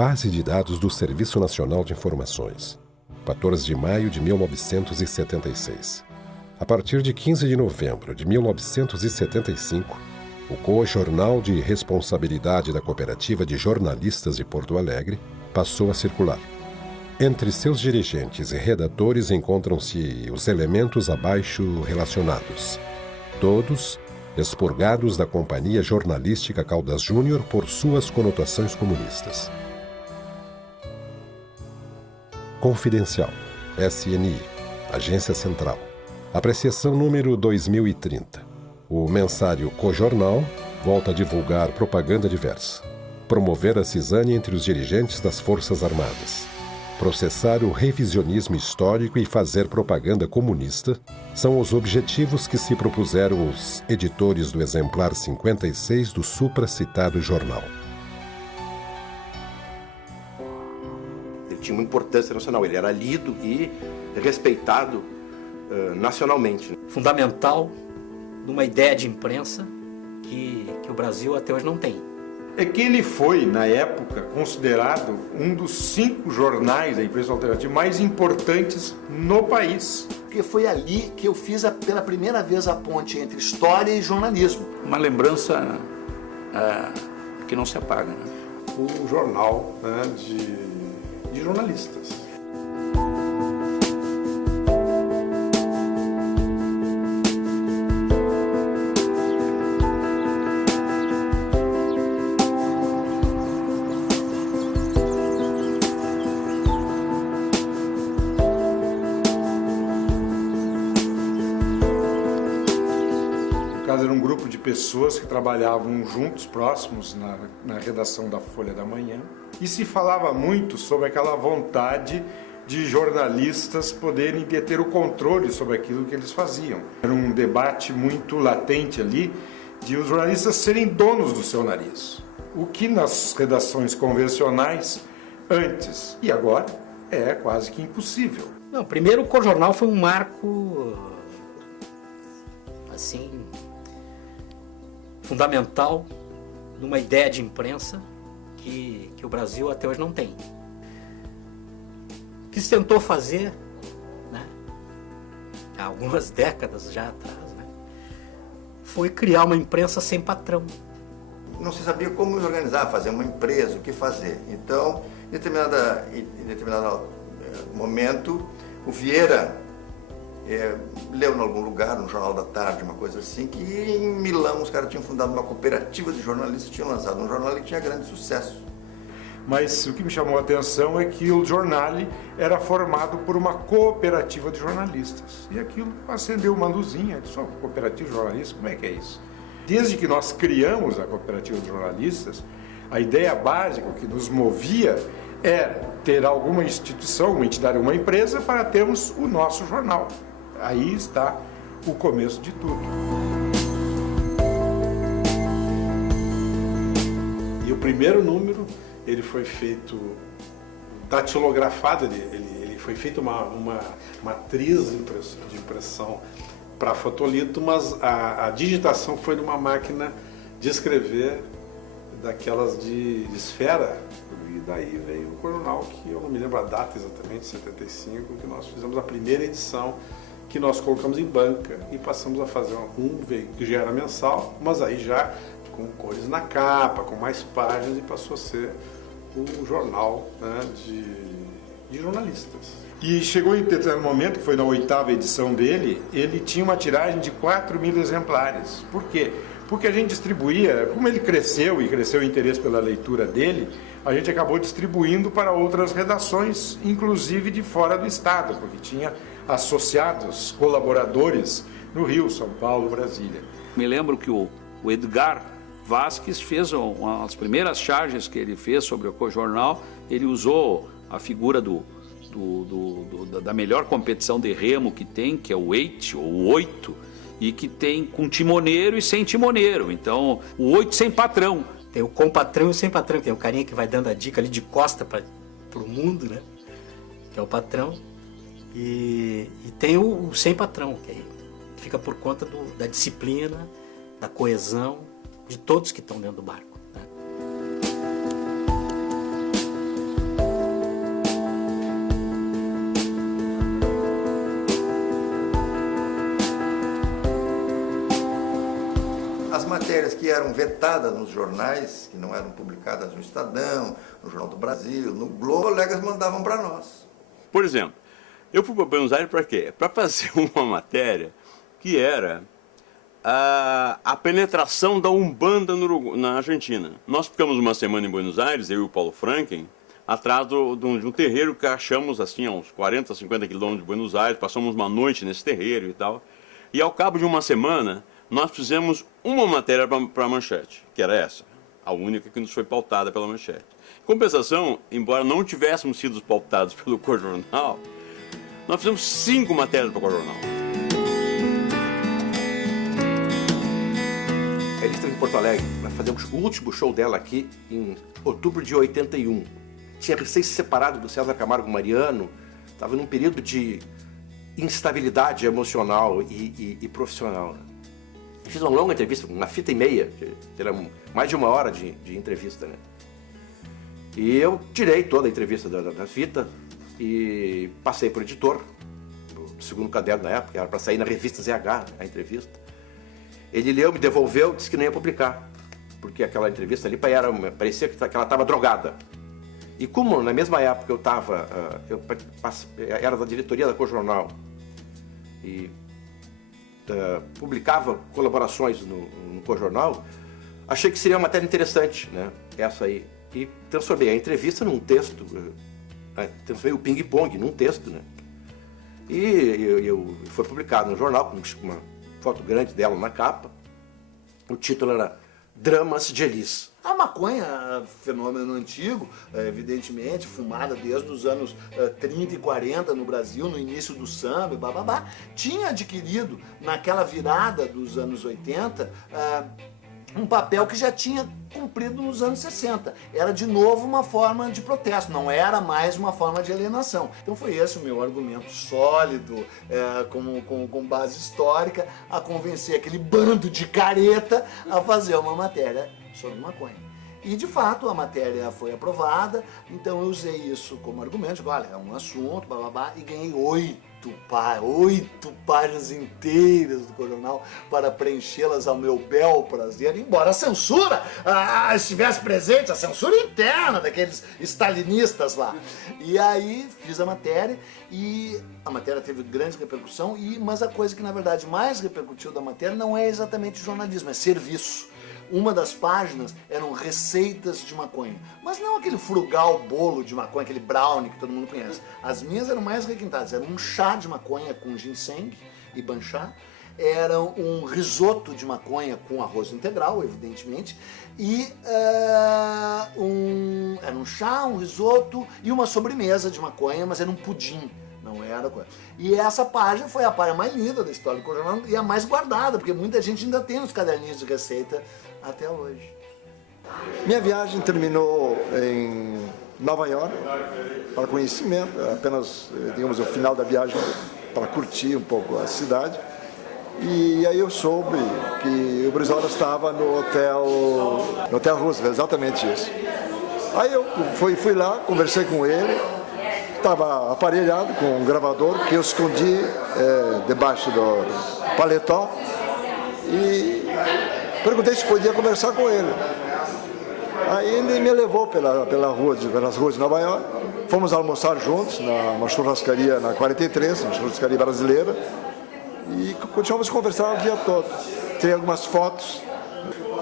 Base de dados do Serviço Nacional de Informações. 14 de maio de 1976. A partir de 15 de novembro de 1975, o Co-Jornal de Responsabilidade da Cooperativa de Jornalistas de Porto Alegre passou a circular. Entre seus dirigentes e redatores encontram-se os elementos abaixo relacionados. Todos expurgados da Companhia Jornalística Caldas Júnior por suas conotações comunistas. Confidencial, SNI, Agência Central. Apreciação número 2030. O mensário Co-Jornal volta a divulgar propaganda diversa. Promover a cisânia entre os dirigentes das Forças Armadas. Processar o revisionismo histórico e fazer propaganda comunista são os objetivos que se propuseram os editores do exemplar 56 do supracitado jornal. Ele tinha uma importância nacional, ele era lido e respeitado nacionalmente. Fundamental numa ideia de imprensa que o Brasil até hoje não tem. É que ele foi, na época, considerado um dos 5 jornais da imprensa alternativa mais importantes no país. Porque foi ali que eu fiz pela primeira vez a ponte entre história e jornalismo. Uma lembrança que não se apaga, né? O jornal, né, de jornalistas. Era um grupo de pessoas que trabalhavam juntos, próximos, na redação da Folha da Manhã, e se falava muito sobre aquela vontade de jornalistas poderem deter o controle sobre aquilo que eles faziam. Era um debate muito latente ali de os jornalistas serem donos do seu nariz, o que nas redações convencionais, antes e agora, é quase que impossível. Não, primeiro o Co-Jornal foi um marco, assim, fundamental numa ideia de imprensa que o Brasil até hoje não tem. O que se tentou fazer, né, há algumas décadas já atrás, né, foi criar uma imprensa sem patrão. Não se sabia como organizar, fazer uma empresa, o que fazer. Então, em determinado momento, o Vieira leu em algum lugar, no Jornal da Tarde, uma coisa assim, que em Milão os caras tinham fundado uma cooperativa de jornalistas, tinham lançado um jornal que tinha grande sucesso. Mas o que me chamou a atenção é que o jornal era formado por uma cooperativa de jornalistas. E aquilo acendeu uma luzinha, só cooperativa de jornalistas, como é que é isso? Desde que nós criamos a cooperativa de jornalistas, a ideia básica que nos movia era ter alguma instituição, uma entidade, uma empresa para termos o nosso jornal. Aí está o começo de tudo. E o primeiro número, ele foi feito datilografado, ele foi feito uma matriz de impressão para fotolito, mas a digitação foi numa máquina de escrever daquelas de esfera, e daí veio o jornal, que eu não me lembro a data exatamente, 75, que nós fizemos a primeira edição, que nós colocamos em banca e passamos a fazer um veículo que já era mensal, mas aí já com cores na capa, com mais páginas, e passou a ser o jornal, né, de jornalistas. E chegou em determinado momento, que foi na 8ª edição dele, ele tinha uma tiragem de 4.000 exemplares. Por quê? Porque a gente distribuía, como ele cresceu e cresceu o interesse pela leitura dele, a gente acabou distribuindo para outras redações, inclusive de fora do estado, porque tinha associados, colaboradores no Rio, São Paulo, Brasília. Me lembro que o Edgar Vasquez fez uma das primeiras charges que ele fez sobre o Co-Jornal, ele usou a figura da melhor competição de remo que tem, que é o 8, ou 8, e que tem com timoneiro e sem timoneiro. Então, o 8 sem patrão. Tem o com patrão e o sem patrão, tem o carinha que vai dando a dica ali de costa para o mundo, né? Que é o patrão. E tem o sem patrão, que fica por conta da disciplina, da coesão de todos que estão dentro do barco, né? matérias que eram vetadas nos jornais, que não eram publicadas no Estadão, no Jornal do Brasil, no Globo, colegas mandavam para nós. Por exemplo, eu fui para Buenos Aires para quê? Para fazer uma matéria que era a penetração da Umbanda na Argentina. Nós ficamos uma semana em Buenos Aires, eu e o Paulo Franken, atrás de um terreiro que achamos assim, a uns 40, 50 quilômetros de Buenos Aires, passamos uma noite nesse terreiro e tal. E ao cabo de uma semana, nós fizemos uma matéria para a Manchete, que era essa, a única que nos foi pautada pela Manchete. Em compensação, embora não tivéssemos sido pautados pelo Corjornal, nós fizemos 5 matérias para o Corjornal. Ela esteve em Porto Alegre, nós fazemos o último show dela aqui em outubro de 81. Tinha recém se separado do César Camargo Mariano, estava num período de instabilidade emocional e profissional. Fiz uma longa entrevista, uma fita e meia, que era mais de 1 hora de entrevista, né? E eu tirei toda a entrevista da fita e passei para o editor, o segundo caderno na época, era para sair na revista ZH, a entrevista. Ele leu, me devolveu, disse que não ia publicar, porque aquela entrevista ali parecia que ela estava drogada. E como na mesma época eu era da diretoria da Corjornal e publicava colaborações no Corjornal, achei que seria uma matéria interessante, né? Essa aí. E transformei a entrevista num texto, transformei o ping-pong num texto, né? E foi publicado no jornal, com uma foto grande dela na capa. O título era Dramas de Elis. A maconha, fenômeno antigo, evidentemente, fumada desde os anos 30 e 40 no Brasil, no início do samba, bababá, tinha adquirido, naquela virada dos anos 80, um papel que já tinha cumprido nos anos 60. Era de novo uma forma de protesto, não era mais uma forma de alienação. Então foi esse o meu argumento sólido, com base histórica, a convencer aquele bando de careta a fazer uma matéria sobre maconha. E de fato a matéria foi aprovada, então eu usei isso como argumento, digo, olha, é um assunto, bababá, e ganhei 8 páginas inteiras do Corjornal para preenchê-las ao meu bel prazer, embora a censura estivesse presente, a censura interna daqueles stalinistas lá. E aí fiz a matéria e a matéria teve grande repercussão, mas a coisa que na verdade mais repercutiu da matéria não é exatamente jornalismo, é serviço. Uma das páginas eram receitas de maconha, mas não aquele frugal bolo de maconha, aquele brownie que todo mundo conhece. As minhas eram mais requintadas, era um chá de maconha com ginseng e banchá, era um risoto de maconha com arroz integral, evidentemente, e era um chá, um risoto e uma sobremesa de maconha, mas era um pudim. Não era coisa. E essa página foi a página mais linda da história do Corjornal e a mais guardada, porque muita gente ainda tem os caderninhos de receita até hoje. Minha viagem terminou em Nova York para conhecimento, apenas, digamos, o final da viagem para curtir um pouco a cidade. E aí eu soube que o Brizola estava no Hotel Roosevelt, exatamente isso. Aí eu fui lá, conversei com ele. Estava aparelhado com um gravador que eu escondi debaixo do paletó e perguntei se podia conversar com ele. Aí ele me levou pelas ruas de Nova York, fomos almoçar juntos numa churrascaria na 43, uma churrascaria brasileira, e continuamos a conversar o dia todo. Tem algumas fotos.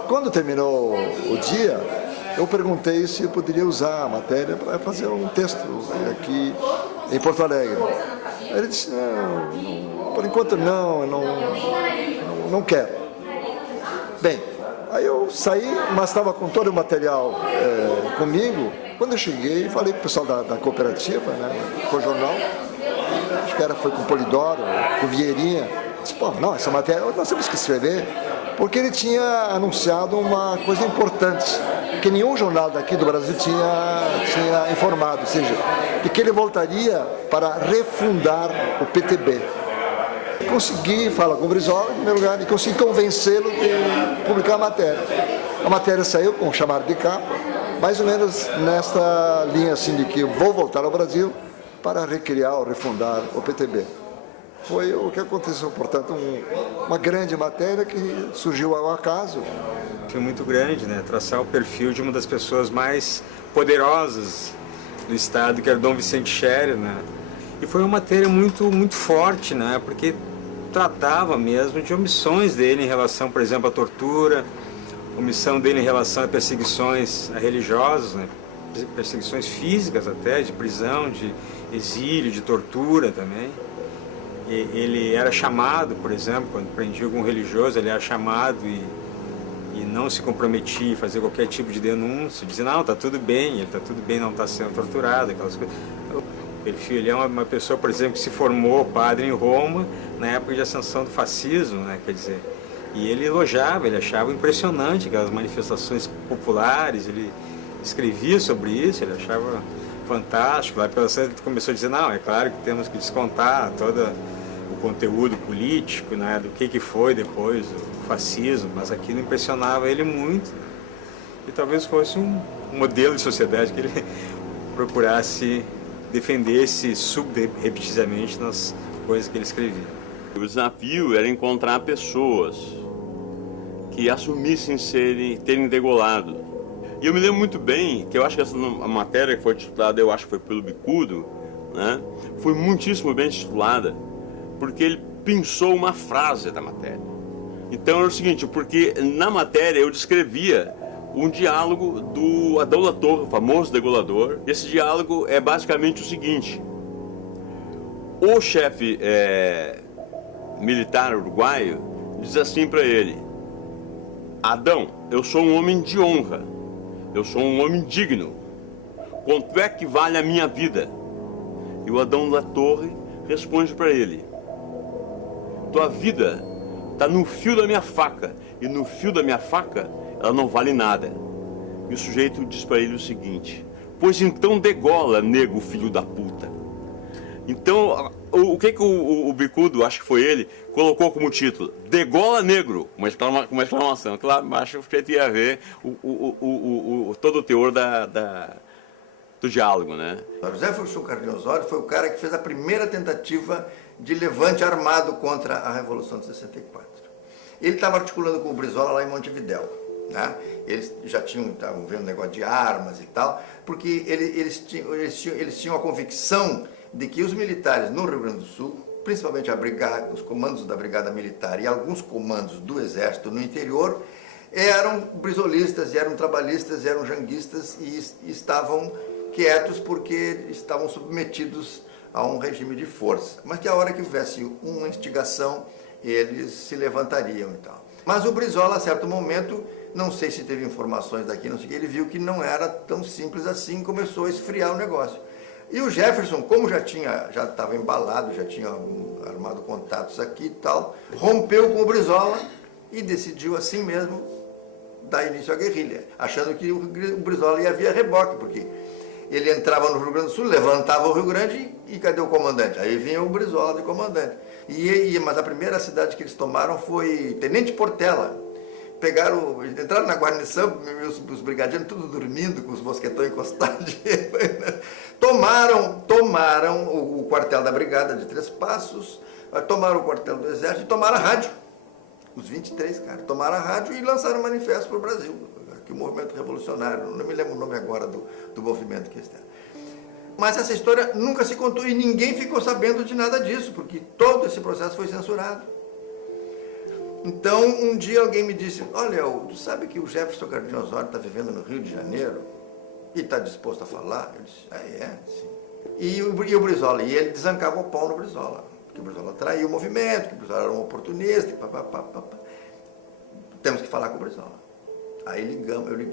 Quando terminou o dia, eu perguntei se eu poderia usar a matéria para fazer um texto aqui em Porto Alegre. Ele disse, não, por enquanto não quero. Bem, aí eu saí, mas estava com todo o material comigo. Quando eu cheguei, falei para o pessoal da cooperativa, né, Corjornal, acho que foi com o Polidoro, com o Vieirinha. Disse, pô, não, essa matéria nós temos que escrever, porque ele tinha anunciado uma coisa importante, que nenhum jornal daqui do Brasil tinha informado, ou seja, que ele voltaria para refundar o PTB. Consegui falar com o Brizola, em primeiro lugar, e consegui convencê-lo de publicar a matéria. A matéria saiu com um chamado de capa, mais ou menos nesta linha assim de que eu vou voltar ao Brasil para recriar ou refundar o PTB. foi o que aconteceu. Portanto, uma grande matéria que surgiu ao acaso. Foi muito grande, né? Traçar o perfil de uma das pessoas mais poderosas do estado, que era Dom Vicente Scherer, né? E foi uma matéria muito forte, né? Porque tratava mesmo de omissões dele em relação, por exemplo, à tortura, omissão dele em relação a perseguições a religiosos, né? Perseguições físicas até, de prisão, de exílio, de tortura também. E ele era chamado, por exemplo, quando prendia algum religioso, ele era chamado e não se comprometia a fazer qualquer tipo de denúncia, dizia, não, está tudo bem, ele está tudo bem, não está sendo torturado, aquelas coisas. Ele é uma pessoa, por exemplo, que se formou padre em Roma na época de ascensão do fascismo, né? Quer dizer, e ele elogiava, ele achava impressionante aquelas manifestações populares, ele escrevia sobre isso, ele achava fantástico. Lá pela ele começou a dizer, não, é claro que temos que descontar todo o conteúdo político, né, do que foi depois o fascismo, mas aquilo impressionava ele muito e talvez fosse um modelo de sociedade que ele procurasse defender-se subrepetidamente nas coisas que ele escrevia. O desafio era encontrar pessoas que assumissem terem degolado. E eu me lembro muito bem que eu acho que essa matéria que foi titulada, eu acho que foi pelo Bicudo, né, foi muitíssimo bem titulada, porque ele pensou uma frase da matéria. Então era o seguinte, porque na matéria eu descrevia um diálogo do Adão La Torre, o famoso degolador. Esse diálogo é basicamente o seguinte: o chefe militar uruguaio diz assim para ele: Adão, eu sou um homem de honra, eu sou um homem digno, quanto é que vale a minha vida? E o Adão La Torre responde para ele: tua vida está no fio da minha faca, e no fio da minha faca ela não vale nada. E o sujeito diz para ele o seguinte: pois então degola, nego filho da puta. Então, o que o Bicudo, acho que foi ele, colocou como título? Degola negro, uma exclamação. Claro, acho que tinha a ver todo o teor do diálogo, né? José Fulson Carneiro Osório foi o cara que fez a primeira tentativa de levante armado contra a Revolução de 64. Ele estava articulando com o Brizola lá em Montevidéu, né? Eles já estavam vendo negócio de armas e tal, porque eles tinham a convicção de que os militares no Rio Grande do Sul, principalmente os comandos da Brigada Militar e alguns comandos do Exército no interior, eram brizolistas, eram trabalhistas, eram janguistas e estavam quietos porque estavam submetidos a um regime de força. Mas que a hora que houvesse uma instigação, eles se levantariam e tal. Mas o Brizola, a certo momento, não sei se teve informações daqui, não sei o que, ele viu que não era tão simples assim, começou a esfriar o negócio. E o Jefferson, como já estava embalado, já tinha armado contatos aqui e tal, rompeu com o Brizola e decidiu assim mesmo dar início à guerrilha, achando que o Brizola ia via reboque, porque ele entrava no Rio Grande do Sul, levantava o Rio Grande e cadê o comandante? Aí vinha o Brizola de comandante. Mas a primeira cidade que eles tomaram foi Tenente Portela. Entraram na guarnição, os brigadianos tudo dormindo, com os mosquetões encostados. Tomaram o quartel da brigada de Três Passos, tomaram o quartel do Exército e tomaram a rádio. Os 23 caras tomaram a rádio e lançaram um manifesto para o Brasil. Aqui o movimento revolucionário, não me lembro o nome agora do movimento que está. Mas essa história nunca se contou e ninguém ficou sabendo de nada disso, porque todo esse processo foi censurado. Então, um dia alguém me disse: olha, tu sabe que o Jefferson Carneiro Osório está vivendo no Rio de Janeiro e está disposto a falar? Eu disse: sim. E o Brizola, e ele desancava o pau no Brizola, que o Brizola traiu o movimento, que o Brizola era um oportunista, temos que falar com o Brizola. Aí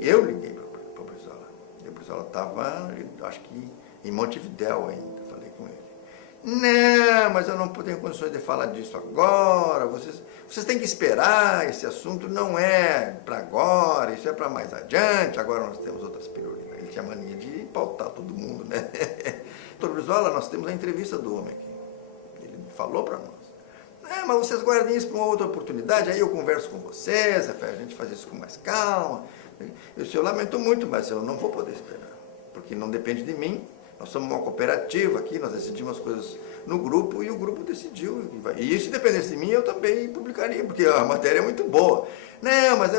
eu liguei para o Brizola. E o Brizola estava, acho que em Montevidéu ainda, falei com ele. Não, mas eu não tenho condições de falar disso agora, vocês têm que esperar, esse assunto não é para agora, isso é para mais adiante, agora nós temos outras prioridades. Ele tinha mania de pautar todo mundo, né? Doutor Brizola, nós temos a entrevista do homem aqui. Ele falou para nós. Mas vocês guardem isso para uma outra oportunidade, aí eu converso com vocês, a gente faz isso com mais calma. Eu lamento muito, mas eu não vou poder esperar, porque não depende de mim, Nós somos uma cooperativa aqui, nós decidimos as coisas no grupo e o grupo decidiu. E isso, se dependesse de mim, eu também publicaria, porque a matéria é muito boa. Não, mas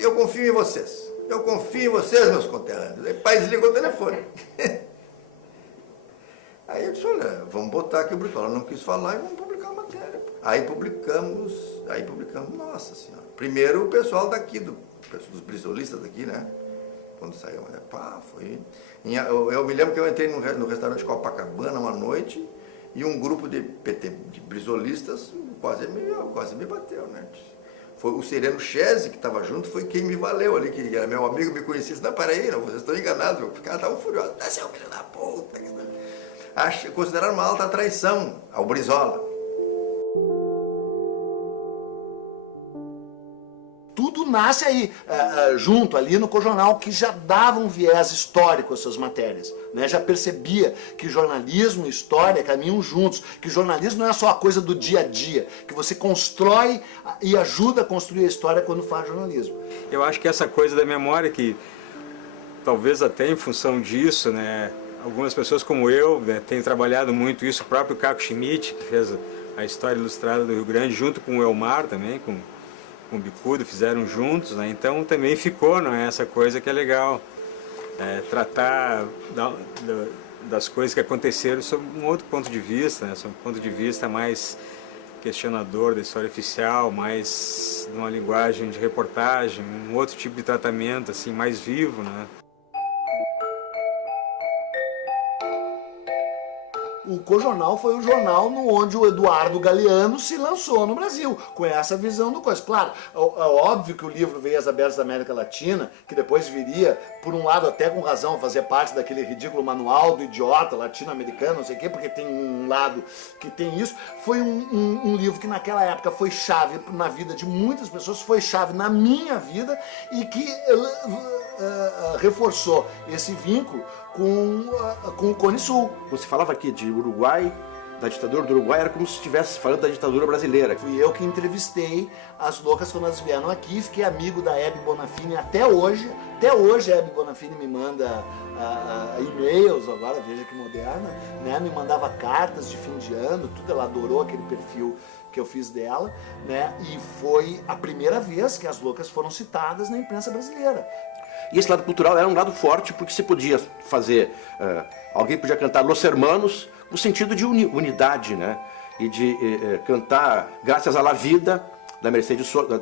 eu confio em vocês. Eu confio em vocês, meus conterrâneos. Aí o pai desligou o telefone. Aí eu disse, olha, vamos botar aqui o Bruce. Ela não quis falar e vamos publicar a matéria. Aí publicamos, nossa senhora. Primeiro o pessoal daqui, dos brisolistas daqui, né? Quando saiu, foi... Eu me lembro que eu entrei no restaurante Copacabana uma noite e um grupo de brisolistas quase me bateu, né? Foi o Sereno Chese, que estava junto, foi quem me valeu ali, que era meu amigo, me conhecia. Não, peraí, vocês estão enganados. Os caras estavam furiosos. Seu filho da puta. Consideraram uma alta traição ao Brizola. Tudo nasce aí, junto ali no Cojornal, que já dava um viés histórico às suas matérias, né? Já percebia que jornalismo e história caminham juntos, que jornalismo não é só a coisa do dia a dia, que você constrói e ajuda a construir a história quando faz jornalismo. Eu acho que essa coisa da memória, que talvez até em função disso, né, algumas pessoas como eu, né, têm trabalhado muito isso, o próprio Caco Schmidt, que fez a História Ilustrada do Rio Grande, junto com o Elmar também, com o Bicudo, fizeram juntos, né? Então também ficou, não é, essa coisa que é legal, tratar das coisas que aconteceram sob um outro ponto de vista, né? Sob um ponto de vista mais questionador da história oficial, mais numa linguagem de reportagem, um outro tipo de tratamento, assim, mais vivo, né? O Cojornal foi o jornal onde o Eduardo Galeano se lançou no Brasil, com essa visão do coisa. Claro, é óbvio que o livro Veias Abertas da América Latina, que depois viria, por um lado até com razão, fazer parte daquele ridículo manual do idiota latino-americano, não sei o quê, porque tem um lado que tem isso. Foi um livro que naquela época foi chave na vida de muitas pessoas, foi chave na minha vida e que reforçou esse vínculo com o Cone Sul. Você falava aqui de Uruguai, da ditadura do Uruguai, era como se estivesse falando da ditadura brasileira. Fui eu que entrevistei as loucas quando elas vieram aqui, fiquei amigo da Hebe Bonafini até hoje. Até hoje a Hebe Bonafini me manda e-mails, agora veja que moderna, né? Me mandava cartas de fim de ano, tudo, ela adorou aquele perfil que eu fiz dela, né? E foi a primeira vez que as loucas foram citadas na imprensa brasileira. E esse lado cultural era um lado forte, porque você podia fazer, alguém podia cantar Los Hermanos, no sentido de unidade, né? E de cantar Graças à la Vida,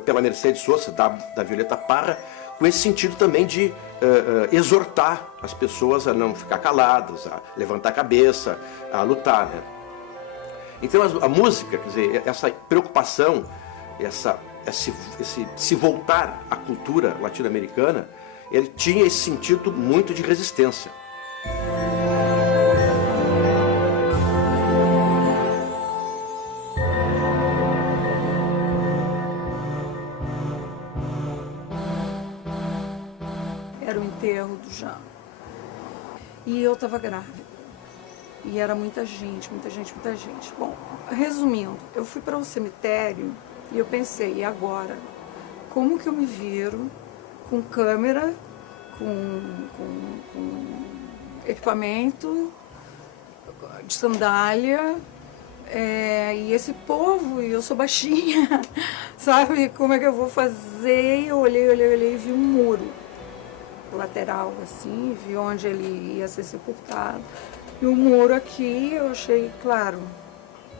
pela Mercedes Sosa, da Violeta Parra, com esse sentido também de exortar as pessoas a não ficar caladas, a levantar a cabeça, a lutar, né? Então a música, quer dizer, essa preocupação, esse voltar à cultura latino-americana, ele tinha esse sentido muito de resistência. Era o enterro do Jean. E eu estava grávida. E era muita gente, muita gente, muita gente. Bom, resumindo, eu fui para o cemitério e eu pensei, e agora? Como que eu me viro com câmera, com equipamento, de sandália, e esse povo, e eu sou baixinha, sabe? Como é que eu vou fazer? Eu olhei e vi um muro lateral, assim, vi onde ele ia ser sepultado. E o muro aqui, eu achei, claro,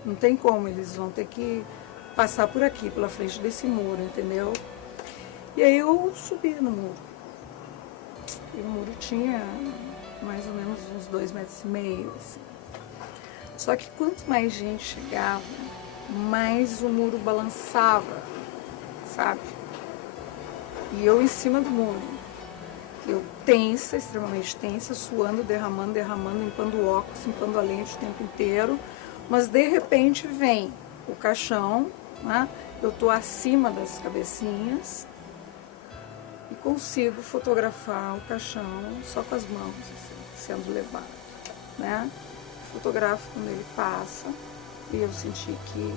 não tem como, eles vão ter que passar por aqui, pela frente desse muro, entendeu? E aí eu subi no muro. E o muro tinha mais ou menos uns 2,5 metros. Assim. Só que quanto mais gente chegava, mais o muro balançava, sabe? E eu em cima do muro. Eu tensa, extremamente tensa, suando, derramando, limpando o óculos, limpando a lente o tempo inteiro. Mas de repente vem o caixão, né? Eu estou acima das cabecinhas e consigo fotografar o caixão só com as mãos, assim, sendo levado, né? Fotografo quando ele passa e eu senti que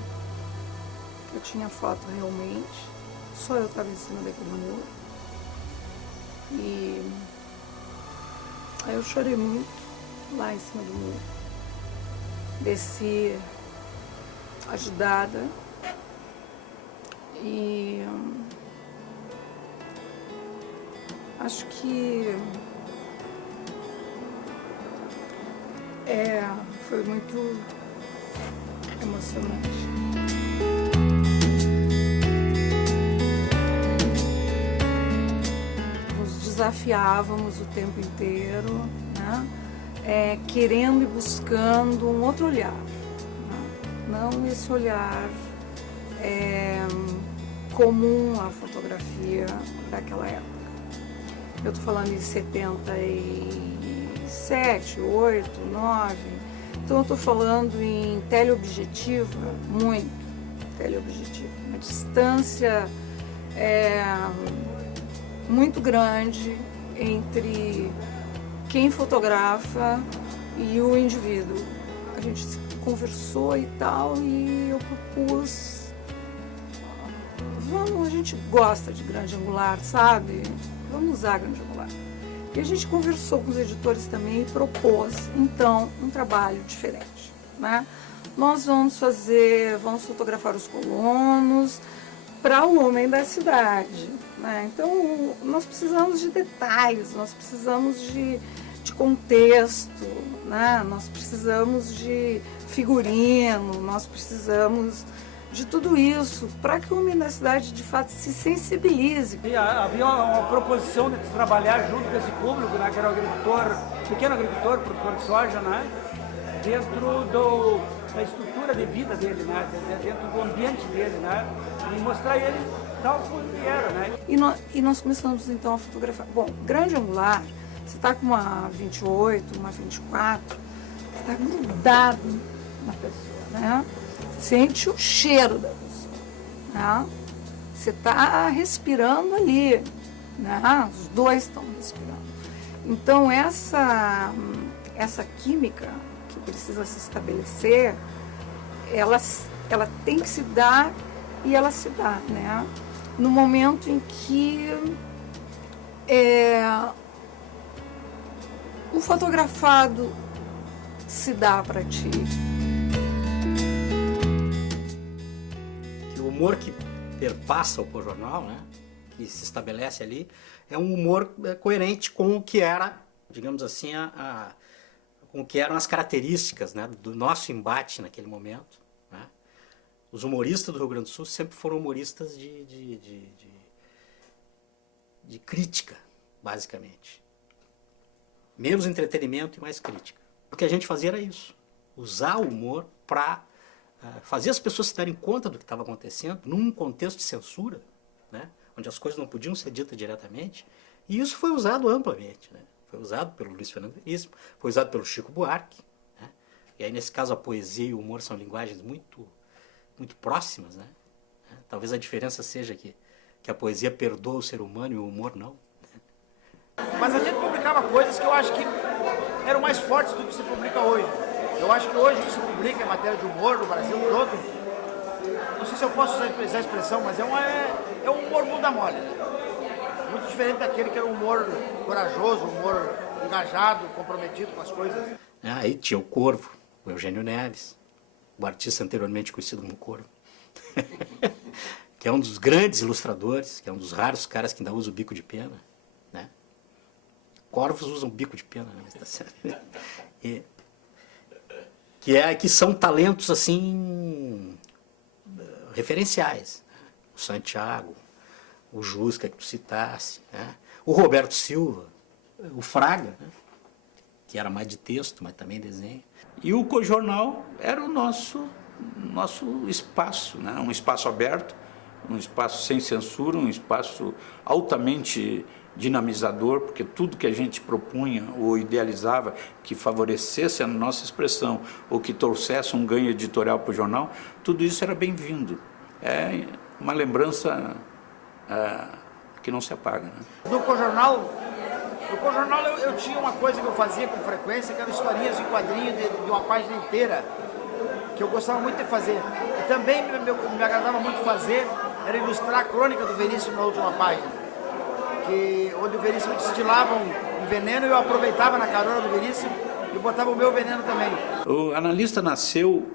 eu tinha foto realmente, só eu estava em cima daquele muro. E aí eu chorei muito, lá em cima do muro. Desci ajudada e acho que foi muito emocionante. Nos desafiávamos o tempo inteiro, né? Querendo e buscando um outro olhar, né? Não esse olhar comum à fotografia daquela época. Eu estou falando de 77, 8, 9, então eu estou falando em teleobjetiva, muito teleobjetiva, uma distância muito grande entre quem fotografa e o indivíduo. A gente conversou e tal, e eu propus, a gente gosta de grande angular, sabe? Vamos usar grande angular. E a gente conversou com os editores também e propôs, então, um trabalho diferente, né? Nós vamos fotografar os colonos para o homem da cidade, né? Então, nós precisamos de detalhes, nós precisamos de contexto, né? Nós precisamos de figurino, nós precisamos de tudo isso para que o homem da cidade de fato se sensibilize. E havia uma proposição de trabalhar junto com esse público, né, que era o agricultor, pequeno agricultor, produtor de soja, né, dentro da estrutura de vida dele, né, dentro do ambiente dele, né, e mostrar ele tal como ele era, né. E nós começamos então a fotografar. Bom, grande angular, você está com uma 28, uma 24, você está grudado na pessoa, né? Sente o cheiro da pessoa, né? Você está respirando ali, né? Os dois estão respirando. Então essa química que precisa se estabelecer, ela tem que se dar, e ela se dá, né? No momento em que o fotografado se dá para ti. O humor que perpassa o jornal, né, que se estabelece ali, é um humor coerente com o que era, digamos assim, com o que eram as características, né, do nosso embate naquele momento, né. Os humoristas do Rio Grande do Sul sempre foram humoristas de crítica, basicamente. Menos entretenimento e mais crítica. O que a gente fazia era isso, usar o humor para fazer as pessoas se darem conta do que estava acontecendo num contexto de censura, né, onde as coisas não podiam ser ditas diretamente, e isso foi usado amplamente, né. Foi usado pelo Luiz Fernando Veríssimo, foi usado pelo Chico Buarque, né, e aí nesse caso a poesia e o humor são linguagens muito, muito próximas, né. Talvez a diferença seja que a poesia perdoa o ser humano e o humor não. Mas a gente publicava coisas que eu acho que eram mais fortes do que se publica hoje. Eu acho que hoje o que se publica em matéria de humor no Brasil todo, não sei se eu posso usar essa expressão, mas é um humor bunda mole. Muito diferente daquele que era um humor corajoso, um humor engajado, comprometido com as coisas. Aí tinha o Corvo, o Eugênio Neves, o artista anteriormente conhecido como Corvo, que é um dos grandes ilustradores, que é um dos raros caras que ainda usa o bico de pena, né? Corvos usam bico de pena, né? Mas tá certo. Que são talentos assim referenciais, né? O Santiago, o Jusca que tu citasse, né? O Roberto Silva, o Fraga, né? Que era mais de texto, mas também desenho. E o Cojornal era o nosso espaço, né? Um espaço aberto, um espaço sem censura, um espaço altamente dinamizador, porque tudo que a gente propunha ou idealizava que favorecesse a nossa expressão ou que trouxesse um ganho editorial para o jornal, tudo isso era bem-vindo. É uma lembrança que não se apaga, né? No Cojornal eu tinha uma coisa que eu fazia com frequência, que eram historinhas em quadrinho de uma página inteira, que eu gostava muito de fazer. E também me agradava muito fazer, era ilustrar a crônica do Veríssimo na última página. Onde o Veríssimo destilava um veneno, e eu aproveitava na carona do Veríssimo e botava o meu veneno também. O analista nasceu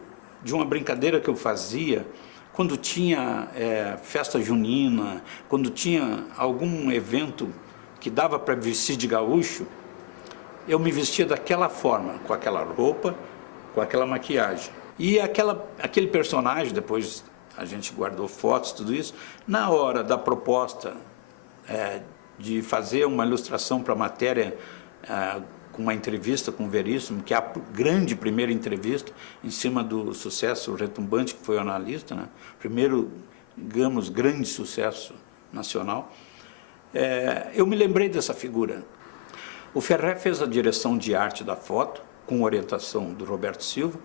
de uma brincadeira que eu fazia quando tinha festa junina, quando tinha algum evento que dava para vestir de gaúcho, eu me vestia daquela forma, com aquela roupa, com aquela maquiagem. E aquele personagem, depois a gente guardou fotos, tudo isso, na hora da proposta de fazer uma ilustração para a matéria, com uma entrevista com o Veríssimo, que é a grande primeira entrevista em cima do sucesso retumbante que foi o analista, né? Primeiro, digamos, grande sucesso nacional, eu me lembrei dessa figura. O Ferré fez a direção de arte da foto, com orientação do Roberto Silva,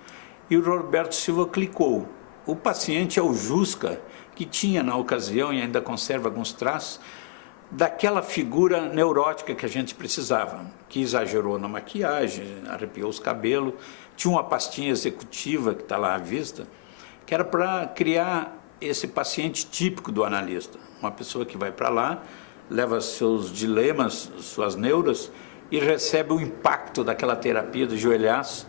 e o Roberto Silva clicou. O paciente é o Jusca, que tinha na ocasião, e ainda conserva alguns traços, daquela figura neurótica que a gente precisava, que exagerou na maquiagem, arrepiou os cabelos, tinha uma pastinha executiva que está lá à vista, que era para criar esse paciente típico do analista, uma pessoa que vai para lá, leva seus dilemas, suas neuras, e recebe o impacto daquela terapia do joelhaço,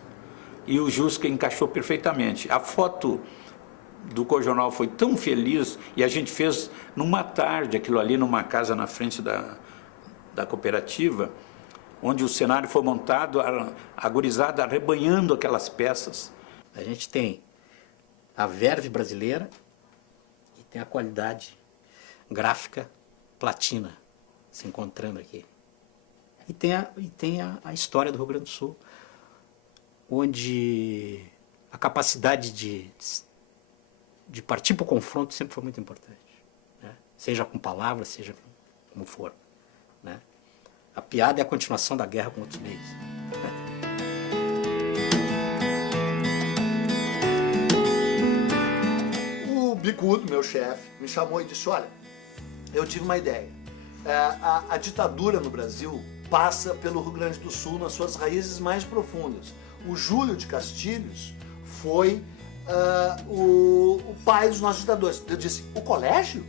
e o Jusca encaixou perfeitamente. A foto do Cojornal foi tão feliz, e a gente fez numa tarde aquilo ali, numa casa na frente da cooperativa, onde o cenário foi montado, a gurizada arrebanhando aquelas peças. A gente tem a verve brasileira e tem a qualidade gráfica platina se encontrando aqui. E tem a história do Rio Grande do Sul, onde a capacidade de partir para o confronto sempre foi muito importante, né? Seja com palavras, seja como for, né? A piada é a continuação da guerra com outros meios. O Bicudo, meu chefe, me chamou e disse, olha, eu tive uma ideia. A ditadura no Brasil passa pelo Rio Grande do Sul nas suas raízes mais profundas. O Júlio de Castilhos foi o pai dos nossos ditadores. Eu disse, o colégio?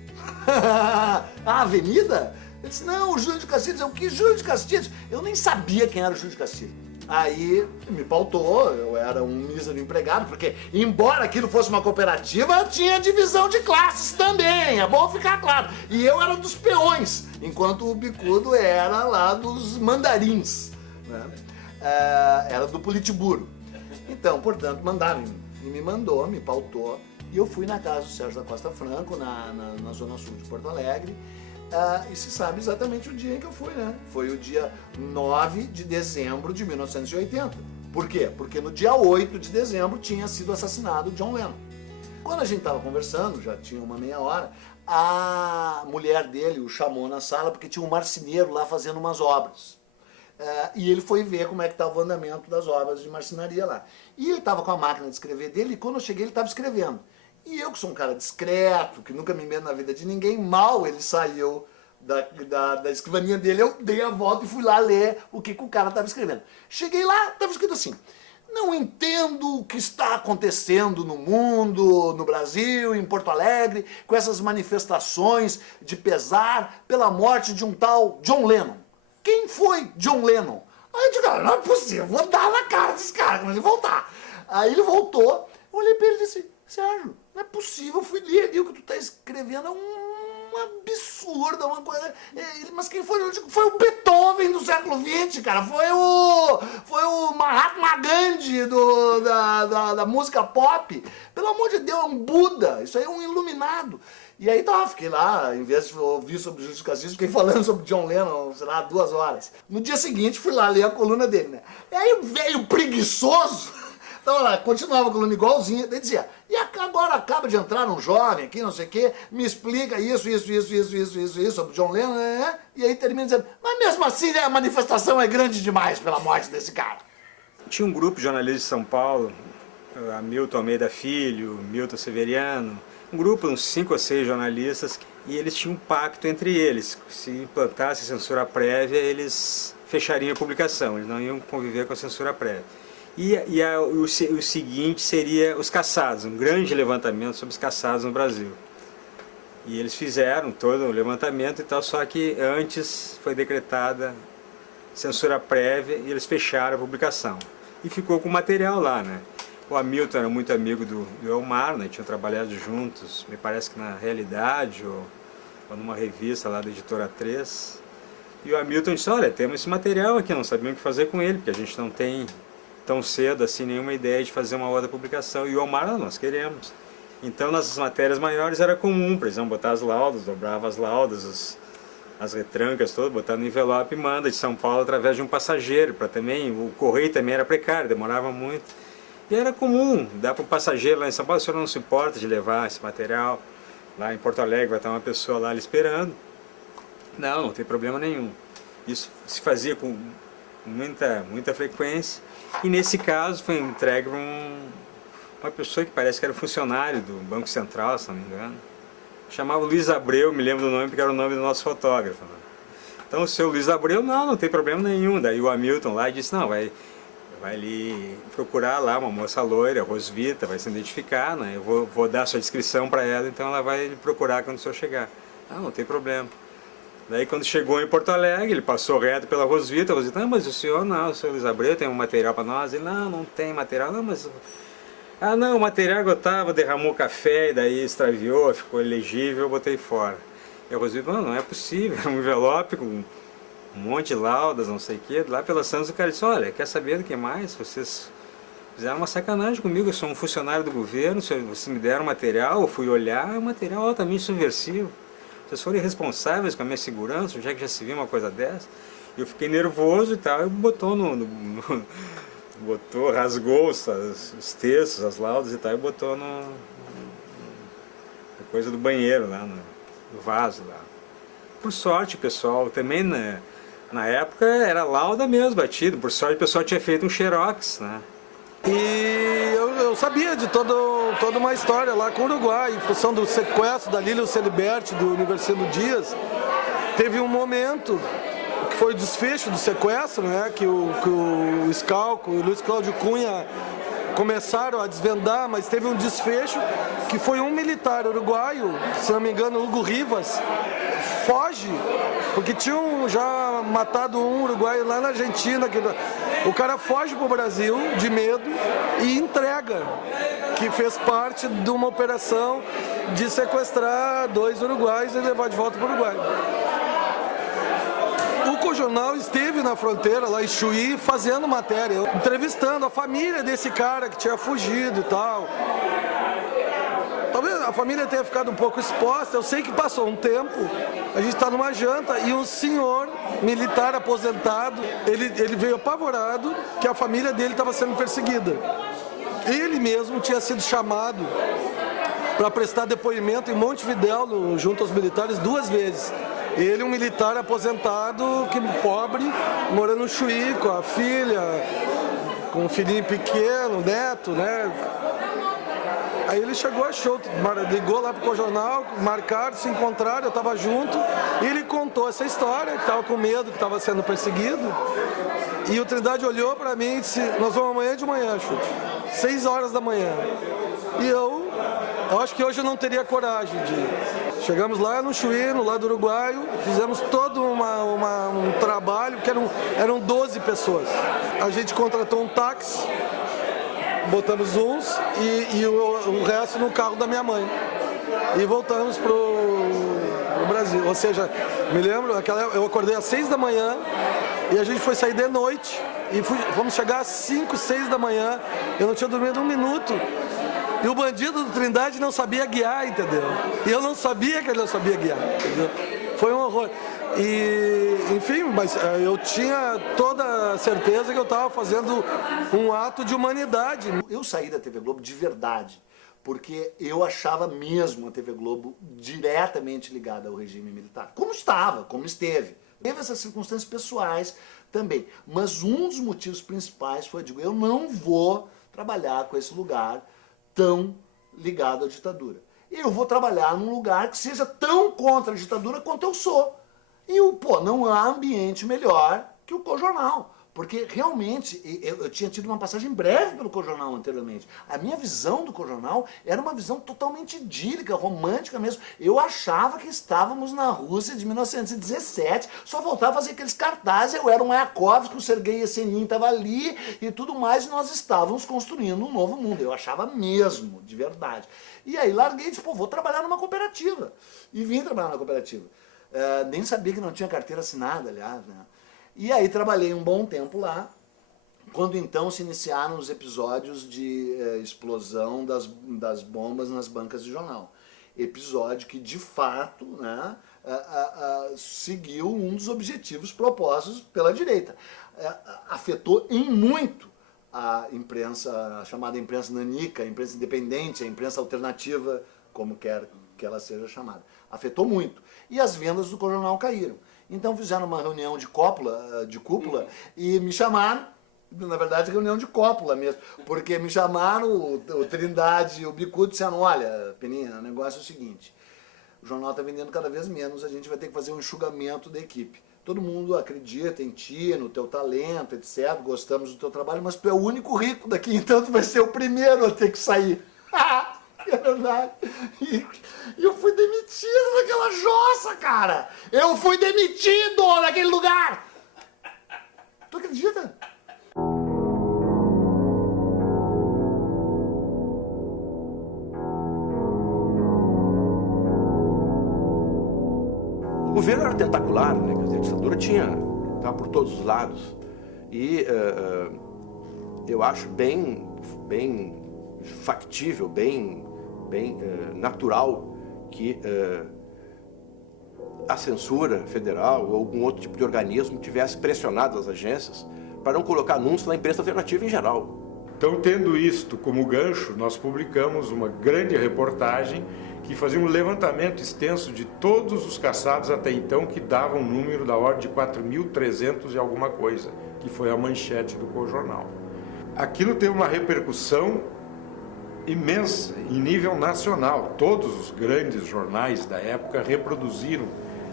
A avenida? Ele disse, não, o Júlio de Castilhos. O que Júlio de Castilhos? Eu nem sabia quem era o Júlio de Castilhos. Aí me pautou, eu era um mísero empregado, porque embora aquilo fosse uma cooperativa, tinha divisão de classes também, é bom ficar claro. E eu era dos peões, enquanto o Bicudo era lá dos mandarins, né? Era do Politburo. Então, portanto, mandaram em mim. E me mandou, me pautou, e eu fui na casa do Sérgio da Costa Franco, na zona sul de Porto Alegre, e se sabe exatamente o dia em que eu fui, né? Foi o dia 9 de dezembro de 1980. Por quê? Porque no dia 8 de dezembro tinha sido assassinado John Lennon. Quando a gente estava conversando, já tinha uma meia hora, a mulher dele o chamou na sala porque tinha um marceneiro lá fazendo umas obras. E ele foi ver como é que estava o andamento das obras de marcenaria lá. E ele estava com a máquina de escrever dele, e quando eu cheguei ele estava escrevendo. E eu, que sou um cara discreto, que nunca me meto na vida de ninguém, mal ele saiu da escrivaninha dele, eu dei a volta e fui lá ler o que o cara estava escrevendo. Cheguei lá, estava escrito assim, não entendo o que está acontecendo no mundo, no Brasil, em Porto Alegre, com essas manifestações de pesar pela morte de um tal John Lennon. Quem foi John Lennon? Aí eu digo, não é possível, vou dar na cara desse cara, mas ele voltar. Aí ele voltou, eu olhei pra ele e disse, Sérgio, não é possível, eu fui ler ali o que tu tá escrevendo, é um absurdo, uma coisa... Mas quem foi? Eu digo, foi o Beethoven do século XX, cara, foi o Mahatma Gandhi da música pop. Pelo amor de Deus, é um Buda, isso aí é um iluminado. E aí fiquei lá, em vez de ouvir sobre Júlio de Castilhos, fiquei falando sobre John Lennon, sei lá, 2 horas. No dia seguinte, fui lá ler a coluna dele, né? E aí o velho preguiçoso, então lá, continuava a coluna igualzinha, daí dizia, e agora acaba de entrar um jovem aqui, não sei o quê, me explica isso sobre John Lennon, né? E aí termina dizendo, mas mesmo assim a manifestação é grande demais pela morte desse cara. Tinha um grupo de jornalistas de São Paulo, Hamilton Almeida Filho, Milton Severiano, um grupo, uns 5 ou 6 jornalistas, e eles tinham um pacto entre eles. Se implantasse censura prévia, eles fechariam a publicação, eles não iam conviver com a censura prévia. O seguinte seria os caçados, um grande levantamento sobre os caçados no Brasil. E eles fizeram todo o levantamento e tal, só que antes foi decretada censura prévia e eles fecharam a publicação. e ficou com o material lá, né? O Hamilton era muito amigo do Elmar, né? Tinham trabalhado juntos, me parece que na Realidade ou numa revista lá da Editora 3. E o Hamilton disse, olha, temos esse material aqui, não sabemos o que fazer com ele, porque a gente não tem tão cedo assim nenhuma ideia de fazer uma outra publicação. E o Elmar, não, nós queremos. Então, nas matérias maiores era comum, por exemplo, botar as laudas, dobrava as laudas, as retrancas todas, botar no envelope e manda de São Paulo através de um passageiro, para também, o correio também era precário, demorava muito. E era comum, dá para o passageiro lá em São Paulo, o senhor não se importa de levar esse material, lá em Porto Alegre vai estar uma pessoa lá lhe esperando. Não, não tem problema nenhum. Isso se fazia com muita frequência, e nesse caso foi entregue para uma pessoa que parece que era funcionário do Banco Central, se não me engano. Chamava Luiz Abreu, me lembro do nome porque era o nome do nosso fotógrafo. Né? Então o seu Luiz Abreu, não tem problema nenhum. Daí o Hamilton lá disse, não, vai ali procurar lá uma moça loira, Rosvita, vai se identificar, né? Eu vou dar a sua descrição para ela, então ela vai procurar quando o senhor chegar. Não tem problema. Daí quando chegou em Porto Alegre, ele passou reto pela Rosvita, a Rosvita, mas o senhor Luiz Abreu tem um material para nós? Ele, não tem material, não, mas... não, o material gotava, derramou café, e daí extraviou, ficou ilegível, eu botei fora. E a Rosvita, não é possível, era um envelope com um monte de laudas, não sei o quê. Lá pela Santos o cara disse, olha, quer saber do que mais? Vocês fizeram uma sacanagem comigo, eu sou um funcionário do governo, vocês me deram material, eu fui olhar, é um material altamente subversivo. Vocês foram irresponsáveis com a minha segurança, já que já se viu uma coisa dessa. Eu fiquei nervoso e tal, e botou rasgou os textos, as laudas e tal, e botou na coisa do banheiro lá, no vaso lá. Por sorte, pessoal, também na época era lauda mesmo, batido. Por sorte, o pessoal tinha feito um xerox, né? E eu sabia de toda uma história lá com o Uruguai, em função do sequestro da Lílio Celiberti, do Universino Dias. Teve um momento que foi o desfecho do sequestro, né? Que o Scalco e o Luiz Cláudio Cunha começaram a desvendar, mas teve um desfecho que foi um militar uruguaio, se não me engano, Hugo Rivas, foge, porque tinham já matado um uruguaio lá na Argentina. O cara foge para o Brasil de medo e entrega, que fez parte de uma operação de sequestrar 2 uruguaios e levar de volta para o Uruguai. O Cojornal esteve na fronteira, lá em Chuí, fazendo matéria, entrevistando a família desse cara que tinha fugido e tal. Talvez a família tenha ficado um pouco exposta. Eu sei que passou um tempo, a gente está numa janta e um senhor militar aposentado, ele veio apavorado que a família dele estava sendo perseguida. Ele mesmo tinha sido chamado para prestar depoimento em Montevidéu, junto aos militares, 2 vezes. Ele, um militar aposentado, pobre, morando no Chuí, com a filha, com um filhinho pequeno, neto, né? Aí ele chegou, achou, ligou lá pro Cojornal, marcaram, se encontraram, eu estava junto, e ele contou essa história, que estava com medo, que estava sendo perseguido. E o Trindade olhou para mim e disse, nós vamos amanhã de manhã, Chute, 6 horas da manhã. E eu acho que hoje eu não teria coragem de... Chegamos lá no Chuí, no lado uruguaio, fizemos todo um trabalho, que eram 12 pessoas. A gente contratou um táxi, botamos uns e o resto no carro da minha mãe. E voltamos pro Brasil. Ou seja, me lembro, eu acordei às 6 da manhã e a gente foi sair de noite. E fomos chegar às 5, 6 da manhã. Eu não tinha dormido um minuto. E o bandido do Trindade não sabia guiar, entendeu? E eu não sabia que ele não sabia guiar, entendeu? Foi um horror. E, enfim, mas eu tinha toda a certeza que eu estava fazendo um ato de humanidade. Eu saí da TV Globo de verdade, porque eu achava mesmo a TV Globo diretamente ligada ao regime militar. Como esteve. Teve essas circunstâncias pessoais também. Mas um dos motivos principais foi, eu não vou trabalhar com esse lugar tão ligado à ditadura. Eu vou trabalhar num lugar que seja tão contra a ditadura quanto eu sou. E, não há ambiente melhor que o Cojornal. Porque realmente eu tinha tido uma passagem breve pelo Cojornal anteriormente. A minha visão do Cojornal era uma visão totalmente idílica, romântica mesmo. Eu achava que estávamos na Rússia de 1917, só faltava fazer aqueles cartazes, eu era um Mayakovsky, o Sergei Yesenin estava ali e tudo mais, e nós estávamos construindo um novo mundo. Eu achava mesmo, de verdade. E aí larguei e disse, pô, vou trabalhar numa cooperativa. E vim trabalhar na cooperativa. Nem sabia que não tinha carteira assinada, aliás, né? E aí trabalhei um bom tempo lá, quando então se iniciaram os episódios de explosão das bombas nas bancas de jornal. Episódio que, de fato, né, seguiu um dos objetivos propostos pela direita. Afetou em muito a imprensa, a chamada imprensa nanica, a imprensa independente, a imprensa alternativa, como quer que ela seja chamada. Afetou muito. E as vendas do Cojornal caíram. Então fizeram uma reunião de cúpula e me chamaram, na verdade reunião de cópula mesmo, porque me chamaram, o Trindade e o Bicudo disseram, olha, Peninha, o negócio é o seguinte, o jornal está vendendo cada vez menos, a gente vai ter que fazer um enxugamento da equipe. Todo mundo acredita em ti, no teu talento, etc, gostamos do teu trabalho, mas tu é o único rico daqui, então tu vai ser o primeiro a ter que sair. É verdade. E eu fui demitido daquela jossa, cara. Eu fui demitido daquele lugar. Tu acredita? O governo era tentacular, né? Quer dizer, a ditadura estava por todos os lados. E eu acho bem factível, bem natural que a censura federal ou algum outro tipo de organismo tivesse pressionado as agências para não colocar anúncios na imprensa alternativa em geral. Então, tendo isto como gancho, nós publicamos uma grande reportagem que fazia um levantamento extenso de todos os caçados até então, que davam um número da ordem de 4.300 e alguma coisa, que foi a manchete do Cojornal. Aquilo teve uma repercussão imensa, em nível nacional. Todos os grandes jornais da época reproduziram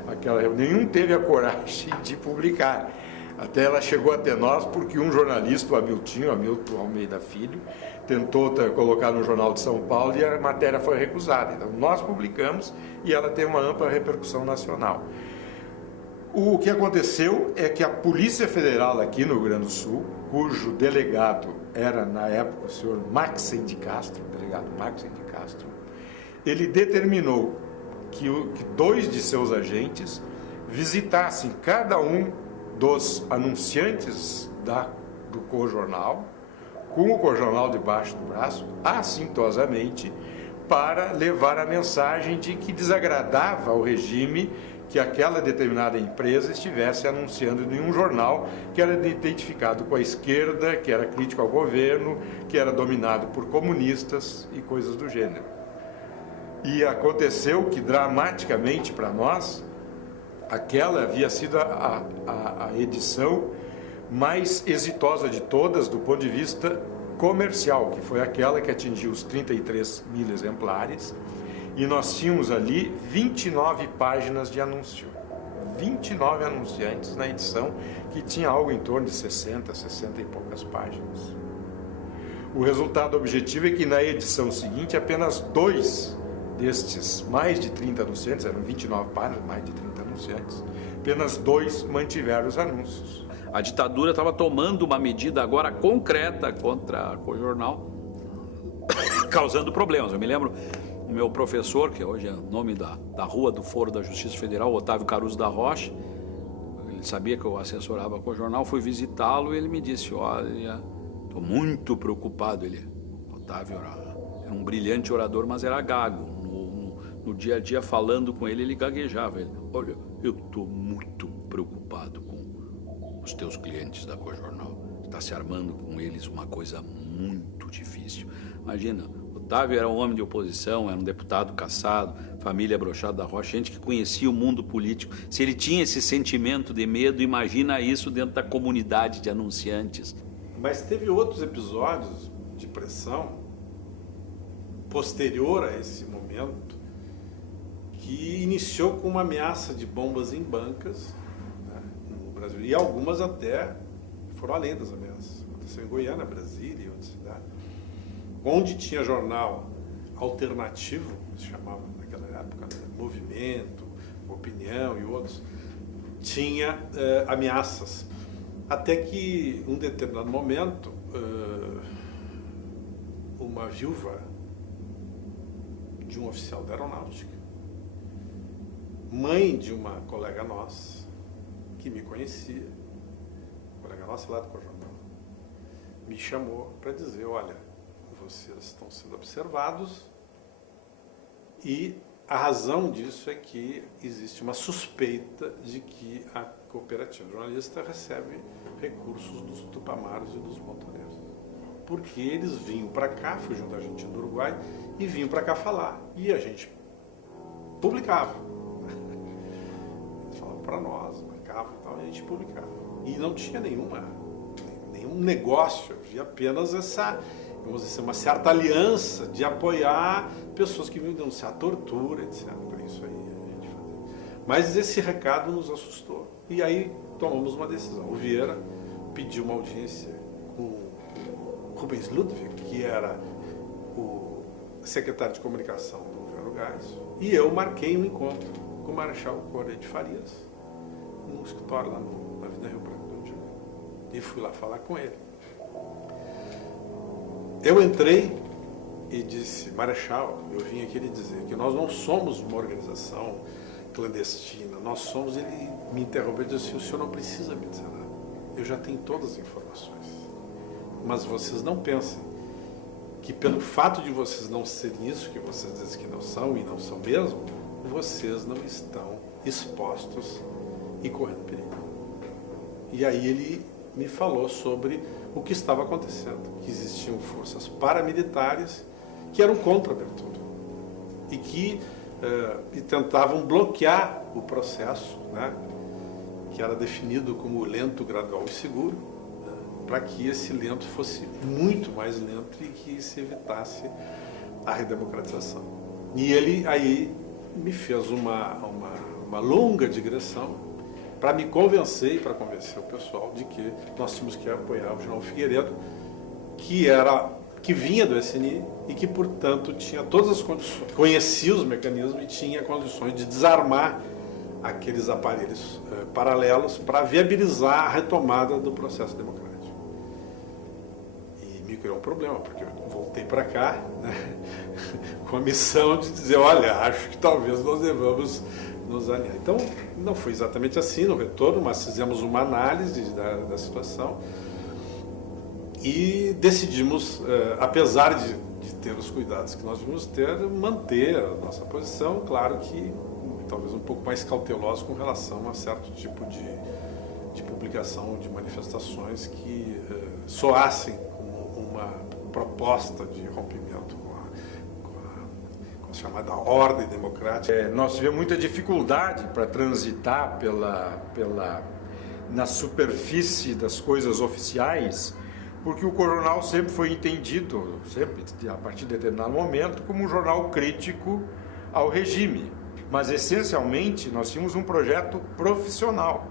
aquela reunião. Nenhum teve a coragem de publicar. Até ela chegou até nós porque um jornalista, o Hamilton Almeida Filho, tentou colocar no Jornal de São Paulo e a matéria foi recusada. Então nós publicamos e ela teve uma ampla repercussão nacional. O que aconteceu é que a Polícia Federal aqui no Rio Grande do Sul, cujo delegado era na época o senhor Maxen de Castro, delegado Maxen de Castro, ele determinou que 2 de seus agentes visitassem cada um dos anunciantes do Cojornal, com o Cojornal debaixo do braço, assintosamente, para levar a mensagem de que desagradava ao regime que aquela determinada empresa estivesse anunciando em um jornal que era identificado com a esquerda, que era crítico ao governo, que era dominado por comunistas e coisas do gênero. E aconteceu que, dramaticamente para nós, aquela havia sido a edição mais exitosa de todas do ponto de vista comercial, que foi aquela que atingiu os 33 mil exemplares, e nós tínhamos ali 29 páginas de anúncio. 29 anunciantes na edição, que tinha algo em torno de 60 e poucas páginas. O resultado objetivo é que na edição seguinte apenas 2 destes mais de 30 anunciantes, eram 29 páginas, mais de 30 anunciantes, apenas 2 mantiveram os anúncios. A ditadura estava tomando uma medida agora concreta contra o jornal, causando problemas. Eu me lembro, o meu professor, que hoje é o nome da rua do Foro da Justiça Federal, Otávio Caruso da Rocha, ele sabia que eu assessorava com o jornal, fui visitá-lo e ele me disse, olha, estou muito preocupado. Otávio era um brilhante orador, mas era gago. No dia a dia, falando com ele gaguejava. Olha, eu estou muito preocupado com os teus clientes da Cojornal. Está se armando com eles uma coisa muito difícil. Imagina, Otávio era um homem de oposição, era um deputado caçado, família Brochado da Rocha, gente que conhecia o mundo político. Se ele tinha esse sentimento de medo, imagina isso dentro da comunidade de anunciantes. Mas teve outros episódios de pressão posterior a esse momento que iniciou com uma ameaça de bombas em bancas, né, no Brasil, e algumas até foram além das ameaças. Aconteceu em Goiânia, Brasília e outras cidades. Onde tinha jornal alternativo, se chamava naquela época, né? Movimento, Opinião e outros, tinha ameaças. Até que, em um determinado momento, uma viúva de um oficial da aeronáutica, mãe de uma colega nossa, que me conhecia, colega nossa lá do Cojornal, me chamou para dizer, olha, vocês estão sendo observados e a razão disso é que existe uma suspeita de que a cooperativa jornalista recebe recursos dos tupamaros e dos montoneiros. Porque eles vinham para cá, fugiam da Argentina e do Uruguai, e vinham para cá falar. E a gente publicava. Eles falavam para nós, marcavam e tal, e a gente publicava. E não tinha nenhum negócio, havia apenas essa, vamos dizer, uma certa aliança de apoiar pessoas que vinham denunciar tortura, etc. Isso aí a gente fazia. Mas esse recado nos assustou. E aí tomamos uma decisão. O Vieira pediu uma audiência com o Rubens Ludwig, que era o secretário de comunicação do governo Geisel, e eu marquei um encontro com o Marechal Correia de Farias, num escritório lá na Avenida Rio Branco do Rio de Janeiro. E fui lá falar com ele. Eu entrei e disse, Marechal, eu vim aqui lhe dizer que nós não somos uma organização clandestina, nós somos, ele me interrompeu e disse assim, o senhor não precisa me dizer nada, eu já tenho todas as informações, mas vocês não pensem que pelo fato de vocês não serem isso que vocês dizem que não são, e não são mesmo, vocês não estão expostos e correndo perigo. E aí ele me falou sobre o que estava acontecendo, que existiam forças paramilitares que eram contra a abertura e que tentavam bloquear o processo, né, que era definido como lento, gradual e seguro, né, para que esse lento fosse muito mais lento e que se evitasse a redemocratização. E ele aí me fez uma longa digressão para me convencer e para convencer o pessoal de que nós tínhamos que apoiar o general Figueiredo, que vinha do SNI e que, portanto, tinha todas as condições, conhecia os mecanismos e tinha condições de desarmar aqueles aparelhos paralelos para viabilizar a retomada do processo democrático. E me criou um problema, porque eu voltei para cá, né, com a missão de dizer, olha, acho que talvez nós devamos nos alinhar. Então, não foi exatamente assim no retorno, mas fizemos uma análise da situação e decidimos, apesar de ter os cuidados que nós devíamos ter, manter a nossa posição, claro que talvez um pouco mais cauteloso com relação a certo tipo de publicação, de manifestações que soassem como uma proposta de rompimento com a chamada ordem democrática. Nós tivemos muita dificuldade para transitar na superfície das coisas oficiais, porque o Cojornal sempre foi entendido, sempre, a partir de determinado momento, como um jornal crítico ao regime. Mas, essencialmente, nós tínhamos um projeto profissional.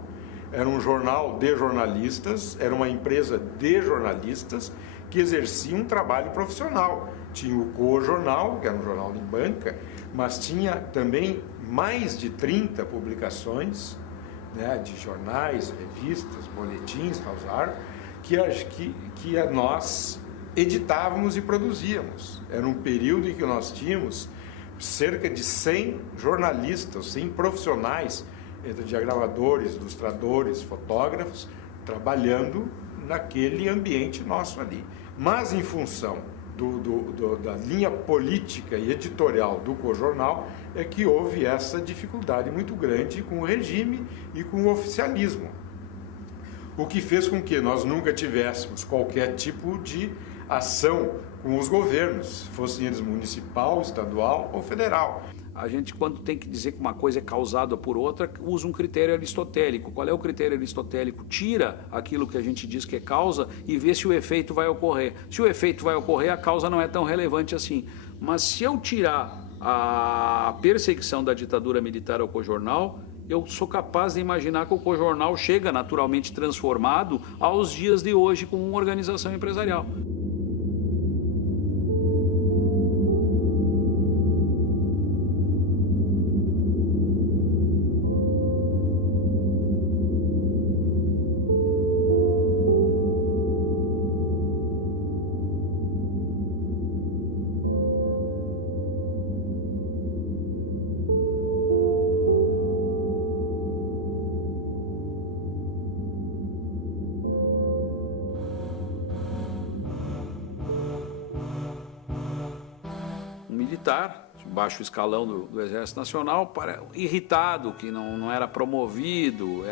Era um jornal de jornalistas, era uma empresa de jornalistas que exercia um trabalho profissional. Tinha o Cojornal, que era um jornal de banca, mas tinha também mais de 30 publicações, né, de jornais, revistas, boletins, que nós editávamos e produzíamos. Era um período em que nós tínhamos cerca de 100 jornalistas, 100 profissionais, entre diagramadores, ilustradores, fotógrafos, trabalhando naquele ambiente nosso ali. Mas em função da linha política e editorial do Cojornal é que houve essa dificuldade muito grande com o regime e com o oficialismo. O que fez com que nós nunca tivéssemos qualquer tipo de ação com os governos, fossem eles municipal, estadual ou federal. A gente, quando tem que dizer que uma coisa é causada por outra, usa um critério aristotélico. Qual é o critério aristotélico? Tira aquilo que a gente diz que é causa e vê se o efeito vai ocorrer. Se o efeito vai ocorrer, a causa não é tão relevante assim. Mas se eu tirar a perseguição da ditadura militar ao Cojornal, eu sou capaz de imaginar que o Cojornal chega naturalmente transformado aos dias de hoje como uma organização empresarial. Militar, de baixo escalão do Exército Nacional, irritado que não era promovido,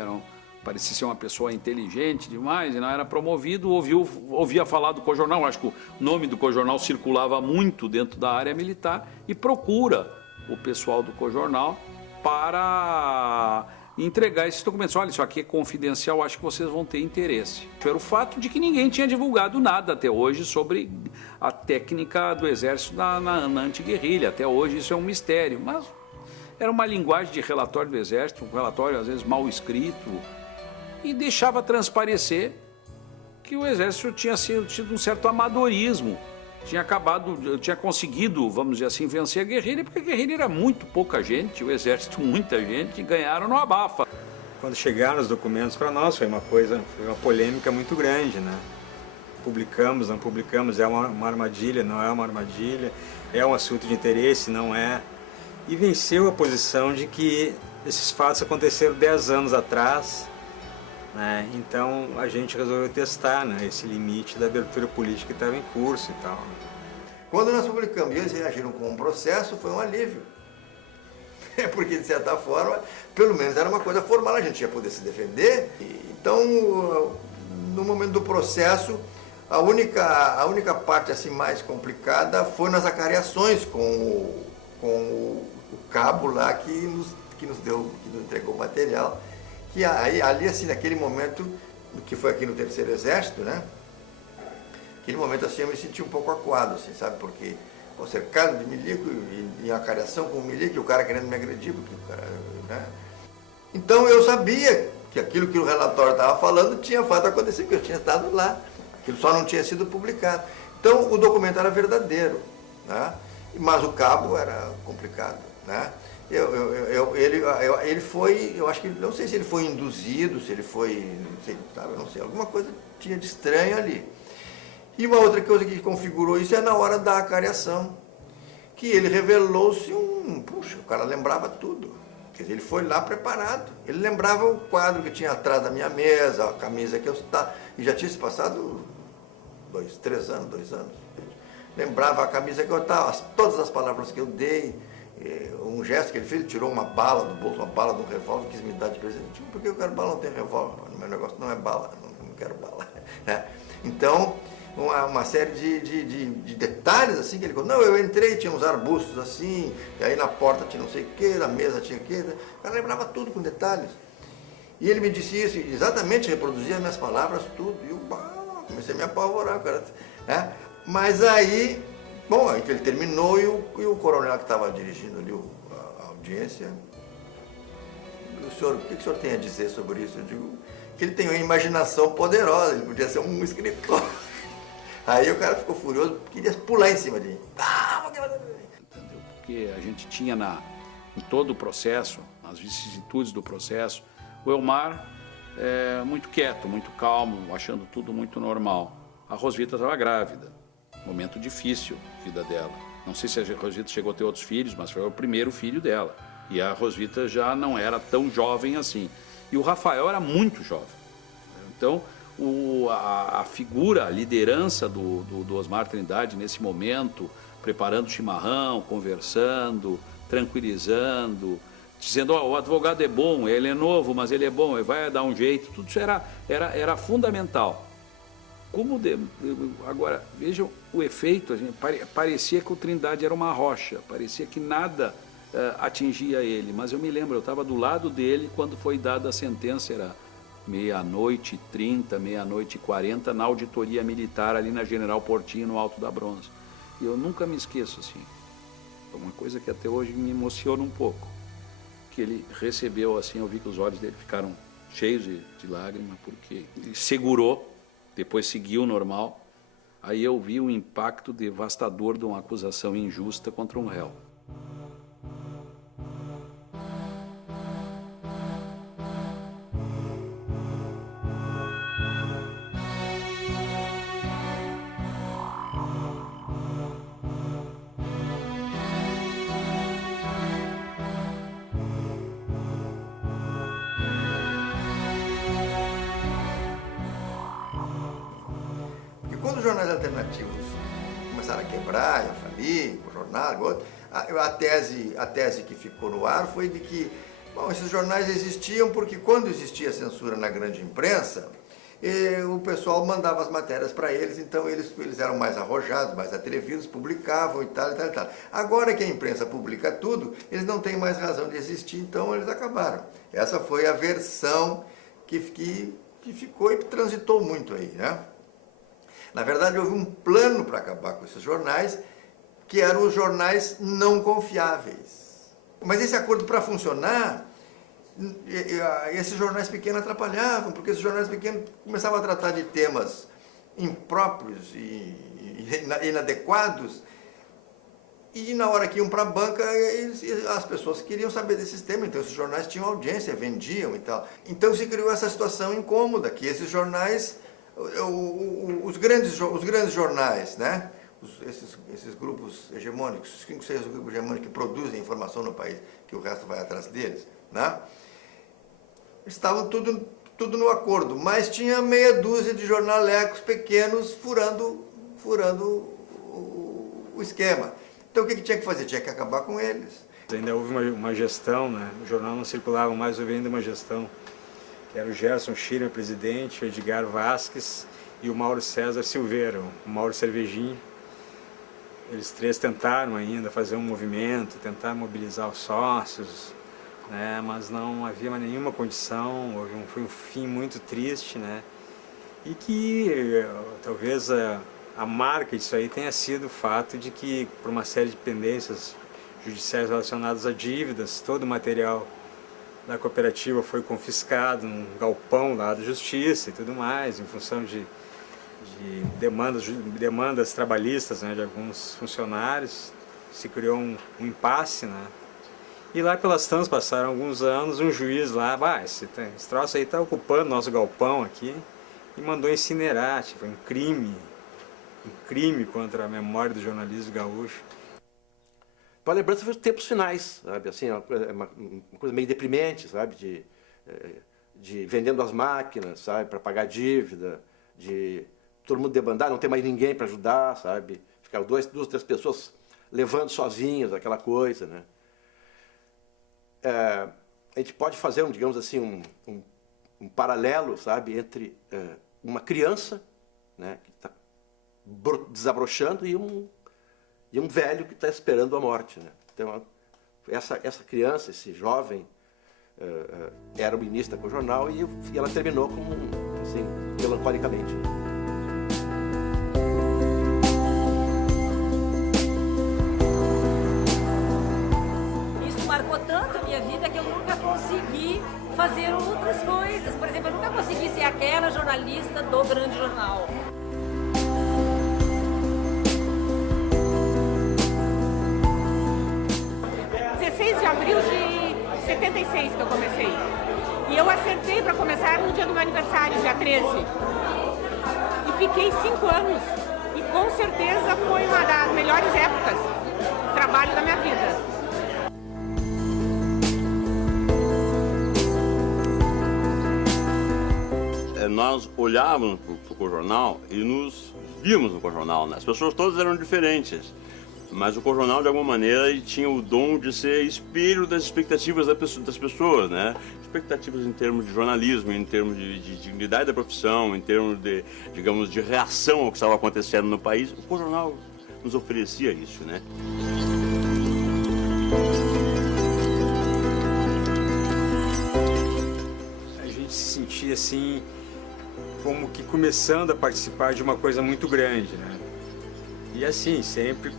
parecia ser uma pessoa inteligente demais e não era promovido, ouvia falar do Cojornal, acho que o nome do Cojornal circulava muito dentro da área militar e procura o pessoal do Cojornal para entregar esses documentos. Olha, isso aqui é confidencial, acho que vocês vão ter interesse. Era o fato de que ninguém tinha divulgado nada até hoje sobre a técnica do Exército na antiguerrilha. Até hoje isso é um mistério, mas era uma linguagem de relatório do Exército, um relatório às vezes mal escrito, e deixava transparecer que o Exército tinha tido um certo amadorismo, tinha conseguido, vamos dizer assim, vencer a guerrilha, porque a guerrilha era muito pouca gente, o Exército muita gente, e ganharam no abafa. Quando chegaram os documentos para nós, foi uma polêmica muito grande, né? Publicamos, não publicamos, é uma armadilha, não é uma armadilha, é um assunto de interesse, não é. E venceu a posição de que esses fatos aconteceram 10 anos atrás, né? Então a gente resolveu testar, né, esse limite da abertura política que estava em curso e tal. Quando nós publicamos e eles reagiram com um processo, foi um alívio. Porque, de certa forma, pelo menos era uma coisa formal, a gente ia poder se defender. Então, no momento do processo, a única parte assim, mais complicada foi nas acariações com o cabo lá que nos entregou o material. Que ali, assim, naquele momento, que foi aqui no Terceiro Exército, né? Naquele momento, assim, eu me senti um pouco acuado, assim, sabe? Porque, pô, cercado de milico e a cariação com o milico e o cara querendo me agredir, porque o cara, né? Então, eu sabia que aquilo que o relatório estava falando tinha fato acontecido, porque eu tinha estado lá. Aquilo só não tinha sido publicado. Então, o documento era verdadeiro, né? Mas o cabo era complicado, né? Ele foi, eu acho que, não sei se ele foi induzido, se ele foi, não sei, sabe, eu não sei, alguma coisa tinha de estranho ali. E uma outra coisa que configurou isso é na hora da acariação, que ele revelou-se puxa, o cara lembrava tudo. Quer dizer, ele foi lá preparado. Ele lembrava o quadro que tinha atrás da minha mesa, a camisa que eu estava, e já tinha se passado 2 anos. Lembrava a camisa que eu estava, todas as palavras que eu dei, um gesto que ele fez, ele tirou uma bala do bolso, uma bala de um revólver, quis me dar de presente. Porque eu quero bala, não tem revólver, o meu negócio não é bala, não quero bala. Né? Então, uma série de detalhes assim que ele contou. Não, eu entrei, tinha uns arbustos assim, e aí na porta tinha não sei o que, na mesa tinha o que. O cara lembrava tudo com detalhes. E ele me disse isso, exatamente reproduzia as minhas palavras, tudo. E eu comecei a me apavorar, cara. Né? Mas aí, bom, aí que ele terminou e o coronel que estava dirigindo ali a audiência, o que o senhor tem a dizer sobre isso? Eu digo que ele tem uma imaginação poderosa, ele podia ser um escritor. Aí o cara ficou furioso, queria pular em cima de mim. Entendeu? Porque a gente tinha em todo o processo, nas vicissitudes do processo, o Elmar muito quieto, muito calmo, achando tudo muito normal. A Rosvita estava grávida, momento difícil na vida dela. Não sei se a Rosvita chegou a ter outros filhos, mas foi o primeiro filho dela. E a Rosvita já não era tão jovem assim. E o Rafael era muito jovem. Então, a figura, a liderança do Osmar Trindade nesse momento, preparando o chimarrão, conversando, tranquilizando, dizendo, o advogado é bom, ele é novo, mas ele é bom, ele vai dar um jeito, tudo isso era fundamental. Agora, vejam o efeito, parecia que o Trindade era uma rocha, parecia que nada atingia ele, mas eu me lembro, eu estava do lado dele quando foi dada a sentença, era 00:30, 00:40, na auditoria militar ali na General Portinho, no Alto da Bronze. E eu nunca me esqueço, assim, é uma coisa que até hoje me emociona um pouco, que ele recebeu, assim, eu vi que os olhos dele ficaram cheios de lágrima, porque ele segurou, depois seguiu normal. Aí eu vi o impacto devastador de uma acusação injusta contra um réu. Quando os jornais alternativos começaram a quebrar, a falir, o jornal, outro, a tese que ficou no ar foi de que, bom, esses jornais existiam porque quando existia censura na grande imprensa, o pessoal mandava as matérias para eles, então eles eram mais arrojados, mais atrevidos, publicavam e tal, e tal, e tal. Agora que a imprensa publica tudo, eles não têm mais razão de existir, então eles acabaram. Essa foi a versão que ficou e que transitou muito aí, né? Na verdade, houve um plano para acabar com esses jornais, que eram os jornais não confiáveis. Mas esse acordo, para funcionar, esses jornais pequenos atrapalhavam, porque esses jornais pequenos começavam a tratar de temas impróprios e inadequados, e na hora que iam para a banca, as pessoas queriam saber desses temas, então esses jornais tinham audiência, vendiam e tal. Então se criou essa situação incômoda, que esses jornais... Os grandes jornais, né? Esses grupos hegemônicos, 5, 6 grupos hegemônicos que produzem informação no país, que o resto vai atrás deles, né? Estavam tudo no acordo, mas tinha meia dúzia de jornalecos pequenos furando o esquema. Então o que tinha que fazer? Tinha que acabar com eles. Ainda houve uma gestão, né? O jornal não circulava mais, houve ainda uma gestão. Era o Gerson Schirmer, presidente, o Edgar Vasques e o Mauro César Silveira, o Mauro Cervejinho. Eles três tentaram ainda fazer um movimento, tentar mobilizar os sócios, né? Mas não havia nenhuma condição, foi um fim muito triste, né? E que talvez a marca disso aí tenha sido o fato de que, por uma série de pendências judiciais relacionadas a dívidas, todo o material da cooperativa foi confiscado num galpão lá da justiça e tudo mais, em função de demandas trabalhistas, né, de alguns funcionários. Se criou um impasse, né? E lá pelas tantas passaram alguns anos, um juiz lá, esse troço aí está ocupando nosso galpão aqui, e mandou incinerar, tipo, um crime contra a memória do jornalismo gaúcho. Para a lembrança foi os tempos finais, sabe? Assim, uma coisa meio deprimente, sabe? De vendendo as máquinas, sabe? Para pagar dívida, de todo mundo debandar, não ter mais ninguém para ajudar, sabe? Ficar duas, 3 pessoas levando sozinhas aquela coisa, né? A gente pode fazer, digamos assim, um paralelo, sabe? Entre uma criança, né? Que está desabrochando e um velho que está esperando a morte, né? Então, essa criança, esse jovem, era o início da jornal e ela terminou como, assim, melancolicamente. Isso marcou tanto a minha vida que eu nunca consegui fazer outras coisas. Por exemplo, eu nunca consegui ser aquela jornalista do grande jornal. 16 de abril de 76 que eu comecei. E eu acertei para começar no dia do meu aniversário, dia 13. E fiquei 5 anos. E com certeza foi uma das melhores épocas de trabalho da minha vida. Nós olhávamos para o jornal e nos víamos no jornal, né? As pessoas todas eram diferentes. Mas o Corjornal, de alguma maneira, ele tinha o dom de ser espelho das expectativas das pessoas, né? Expectativas em termos de jornalismo, em termos de dignidade da profissão, em termos de, digamos, de reação ao que estava acontecendo no país. O Corjornal nos oferecia isso, né? A gente se sentia assim, como que começando a participar de uma coisa muito grande, né? E assim, sempre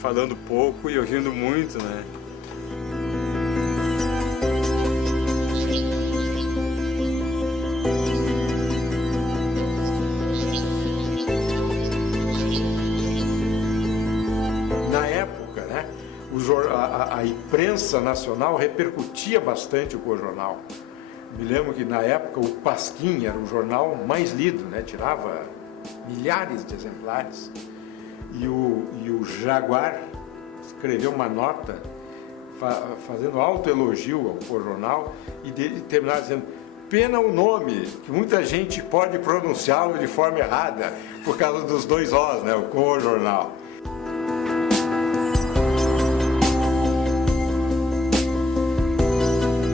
falando pouco e ouvindo muito, né? a imprensa nacional repercutia bastante o Cojornal. Me lembro que na época o Pasquim era o jornal mais lido, né? Tirava milhares de exemplares. E o Jaguar escreveu uma nota fazendo autoelogio ao Cojornal e terminava dizendo: pena o nome, que muita gente pode pronunciá-lo de forma errada por causa dos dois Os, né? O Cojornal.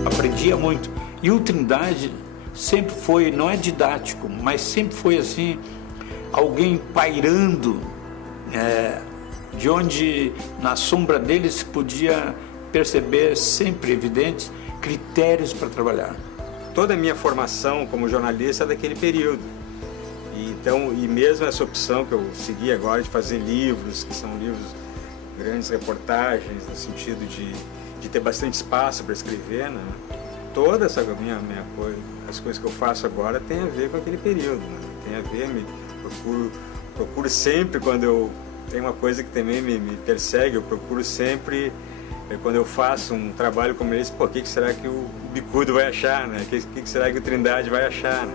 Aprendia muito. E o Trindade sempre foi, não é didático, mas sempre foi assim, alguém pairando, de onde na sombra dele se podia perceber, sempre evidente, critérios para trabalhar. Toda a minha formação como jornalista é daquele período. E mesmo essa opção que eu segui agora de fazer livros, que são livros, grandes reportagens, no sentido de ter bastante espaço para escrever, né? Toda essa minha coisa, as coisas que eu faço agora tem a ver com aquele período, né? Tem a ver, procuro sempre, quando eu tenho uma coisa que também me persegue, eu procuro sempre, quando eu faço um trabalho como esse, o que será que o Bicudo vai achar, né? O que será que o Trindade vai achar, né?